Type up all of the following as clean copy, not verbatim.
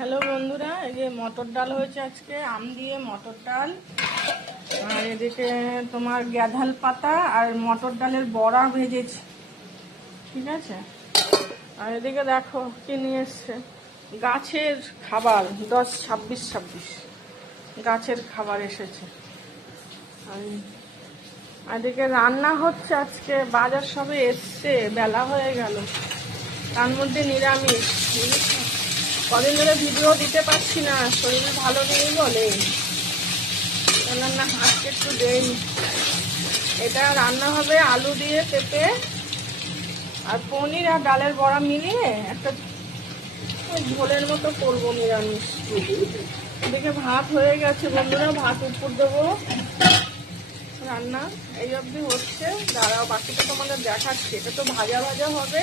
Hello বন্ধুরা, এই যে মটর ডাল হয়েছে আজকে, আম দিয়ে মটর ডাল। আর এদিকে তোমার গ্যাঁধাল পাতা আর মটর ডালের বড়া ভেজেছি, ঠিক আছে। আর এদিকে দেখো কি নিয়ে এসছে, গাছের খাবার 10-26 গাছের খাবার এসেছে। আর এদিকে রান্না হচ্ছে আজকে, বাজার সবে এসছে, বেলা হয়ে গেল, তার মধ্যে নিরামিষ। কদিন ধরে ভিডিও দিতে পারছি না, শরীর ভালো নেই বলে, না আজকে একটু দেই। এটা রান্না হবে আলু দিয়ে, পেঁপে আর পনির আর ডালের বড়া মিলিয়ে একটা ঝোলের মতো করবো, নিরামিষ। এদিকে ভাত হয়ে গেছে বন্ধুরা, ভাত উপর দেবো। রান্না এই অবধি হচ্ছে, দাঁড়াও বাকিটা তোমাদের দেখাচ্ছি। এটা তো ভাজা ভাজা হবে,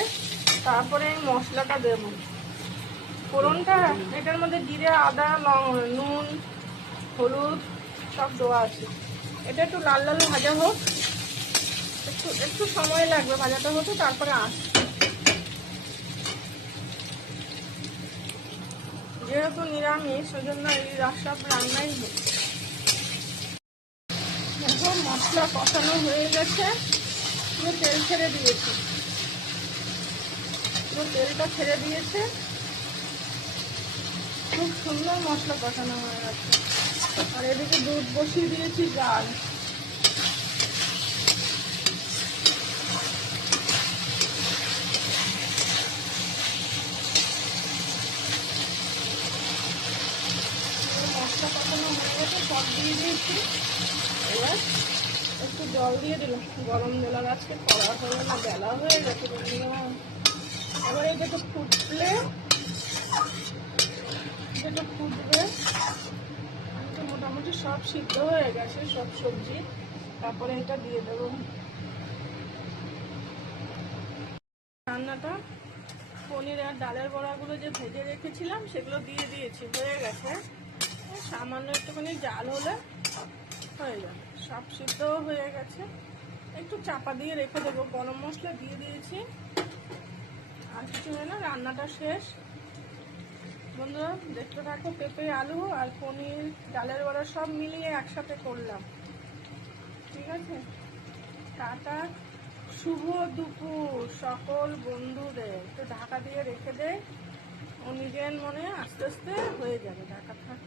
তারপরে এই মশলাটা দেবো। ফোড়নটা এটার মধ্যে জিরে, আদা, নুন, হলুদ সব দেওয়া আছে। এটা একটু লাল লাল ভাজা হোক, একটু একটু সময় লাগবে ভাজাটা হতে, তারপরে যেহেতু নিরামিষ ওই জন্য এই সব রান্নাই হচ্ছে। এখন মশলা কষানো হয়ে গেছে, পুরো তেল ছেড়ে দিয়েছে, পুরো তেলটা ছেড়ে দিয়েছে, খুব সুন্দর মশলা কষানো হয়ে গেছে। আর এদিকে দুধ বসিয়ে দিয়েছি জাল। মশলা কষানো হয়ে গেছে, সব দিয়ে দিয়েছি। এবার একটু জল দিয়ে দিলাম, গরম জল আজকে করা হলো না, বেলা হয়ে গেছে বন্ধুরা। এবার এই যেটা ফুটবে, মোটামুটি সব সিদ্ধ হয়ে গেছে, সব সবজি। তারপরে এটা দিয়ে দেবো। রান্নাটা পনির আর ডালের বড়াগুলো যে ভেজে রেখেছিলাম সেগুলো দিয়ে দিয়েছি, হয়ে গেছে। সামান্য একটুখানি জাল হলে হয়ে যাবে, সব সিদ্ধ হয়ে গেছে। একটু চাপা দিয়ে রেখে দেবো, গরম মশলা দিয়ে দিয়েছি। আর কিছু হয় না, রান্নাটা শেষ। বন্ধুরা দেখতে থাকো, পেঁপে, আলু আর পনির, ডালের বড়া সব মিলিয়ে একসাথে করলাম, ঠিক আছে। টাটা, শুভ দুপুর সকল বন্ধুদের। একটু ঢাকা দিয়ে রেখে দেয়, ও নিজের মনে আস্তে আস্তে হয়ে যাবে, ঢাকা থাক।